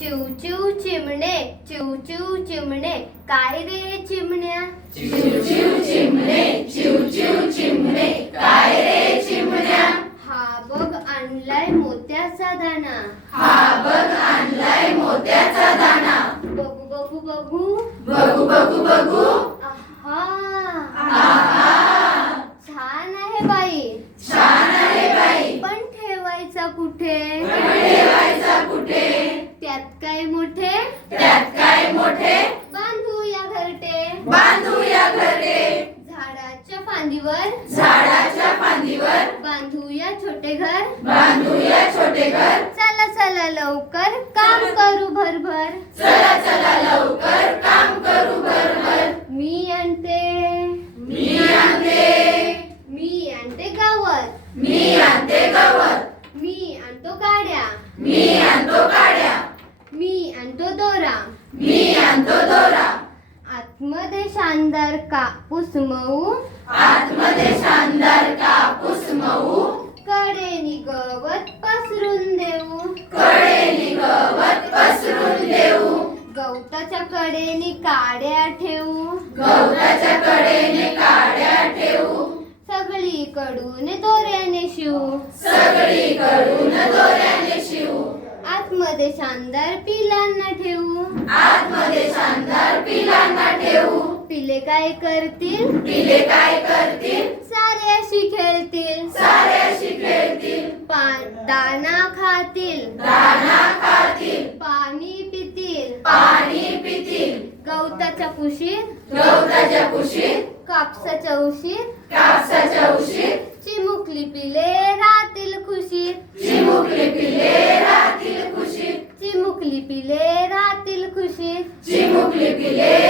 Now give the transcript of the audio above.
चिव चिव चिमणे, चिव चिव चिमणे, काय रे चिमण्या? चिव चिव चिमणे, चिव चिव चिमणे, काय रे चिमण्या? हा बघ आणलाय मोत्याचा दाणा. हा बघ आणलाय मोत्याचा दाणा. बघू बघू बघू, बघू बघू बघू, आहा, आहा, छान आहे बाई. छान आहे बाई. पण ठेवायचा कुठे? पण ठेवायचा कुठे? त्यात काय मोठे? त्यात काय मोठे? बांधूया घरटे. बांधूया घरटे. झाडाच्या फांदीवर, झाडाच्या फांदीवर बांधूया छोटे घर. बांधूया छोटे घर. चला चला लवकर काम करू भरभर. चला चला लवकर काम करू भरभर. मी आणते, मी आणते, मी आणते गवत. मी आणते गवत. मी आणतो गाड्या. मी आणतो काड्या. मी आणतो दोरा. मी आणतो दोरा. आतमध्ये शानदार कापूस मऊ, आतमध्ये शानदार कापूस मऊ. कडेनी गवत पसरून देऊ. कडेनी गवत पसरून देऊ. गवताच्या कडेनी काड्या ठेवू. गवताच्या कडेने काड्या ठेवू. सगळीकडून दोऱ्याने शिवू. सगळीकडून दोऱ्याने शिवू. आतमध्ये शानदार पिलांना ठेवू. आतमध्ये शानदार पिलांना ठेवू. पिले काय करतील? पिले काय करतील? सारे अशी खेळतील. सारे अशी खेळतील. दाणा खातील. दाणा खातील. पाणी पितील. पाणी पितील. गवताच्या कुशीत, गवताच्या कुशीत, कापसाच्या उशीत, कापसाच्या उशीत, चिमुकली पिले राहतील खुशीत. चिमुकली पिले राहतील खुशीत. चिमुकली पिले राहतील खुशीत. चिमुकली पिले